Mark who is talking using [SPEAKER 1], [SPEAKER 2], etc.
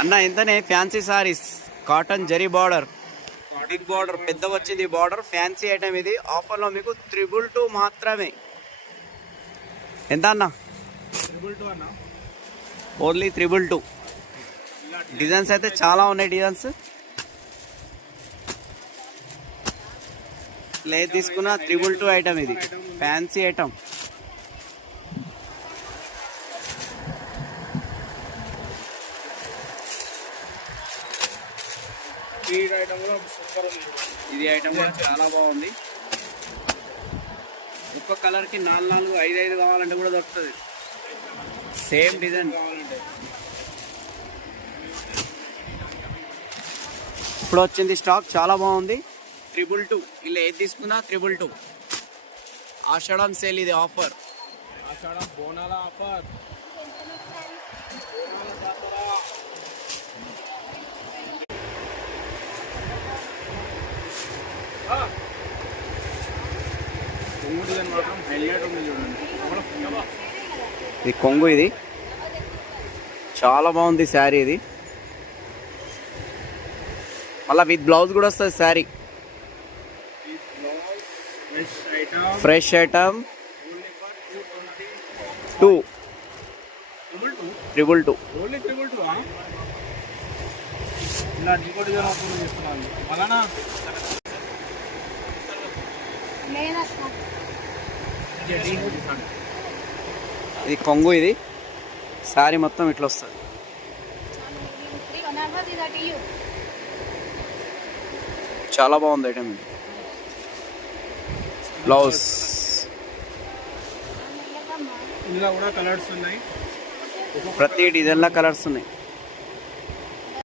[SPEAKER 1] అన్న ఎంతనే fancy sarees cotton zari border big border పెద్ద వచ్చింది బార్డర్ ఫ్యాన్సీ ఐటమ్ ఇది. ఆఫర్లో మీకు త్రిబుల్ టూ మాత్రమే. ఎంత అన్న
[SPEAKER 2] ట్రిపుల్ టూ అన్న?
[SPEAKER 1] ఓన్లీ త్రిబుల్ టూ డిజైన్స్ అయితే చాలా ఉన్నాయి డిజైన్స్ లేదు తీసుకున్న త్రిబుల్ టూ ఐటమ్ ఇది. ఫ్యాన్సీ ఐటమ్
[SPEAKER 2] ఈ ఐటమ్ కూడా సూపర్ ఉంది.
[SPEAKER 1] ఇది ఐటమ్ కూడా చాలా బాగుంది. ఒక్క కలర్కి నాలుగు నాలుగు ఐదు ఐదు కావాలంటే కూడా దొరుకుతుంది. సేమ్ డిజైన్
[SPEAKER 2] కావాలంటే.
[SPEAKER 1] ఇప్పుడు వచ్చింది స్టాక్ చాలా బాగుంది. త్రిబుల్ టూ ఇలా ఏది తీసుకున్నా త్రిబుల్ టూ ఆషాఢం సేల్ ఇది ఆఫర్
[SPEAKER 2] అక్కడ బోనాల ఆఫర్ బోనాల జాతర కొంగు డిజైన్ మాత్రం హైలైట్ ఉంది చూడండి
[SPEAKER 1] ఇది కొంగు ఇది. చాలా బాగుంది శారీ ఇది. మళ్ళీ విత్ బ్లౌజ్ కూడా వస్తుంది saree.
[SPEAKER 2] Fresh item. Two.
[SPEAKER 1] Two.
[SPEAKER 2] Triple two triple two ఇలా చేస్తున్నాను
[SPEAKER 1] ఇది కొంగు ఇది. శారీ మొత్తం ఇట్లా వస్తుంది. చాలా బాగుంది ఐటమ్ ఇది. బ్లౌజ్.
[SPEAKER 2] ఇందులో కూడా కలర్స్ ఉన్నాయి.
[SPEAKER 1] ప్రతి డిజైన్లో కలర్స్ ఉన్నాయి.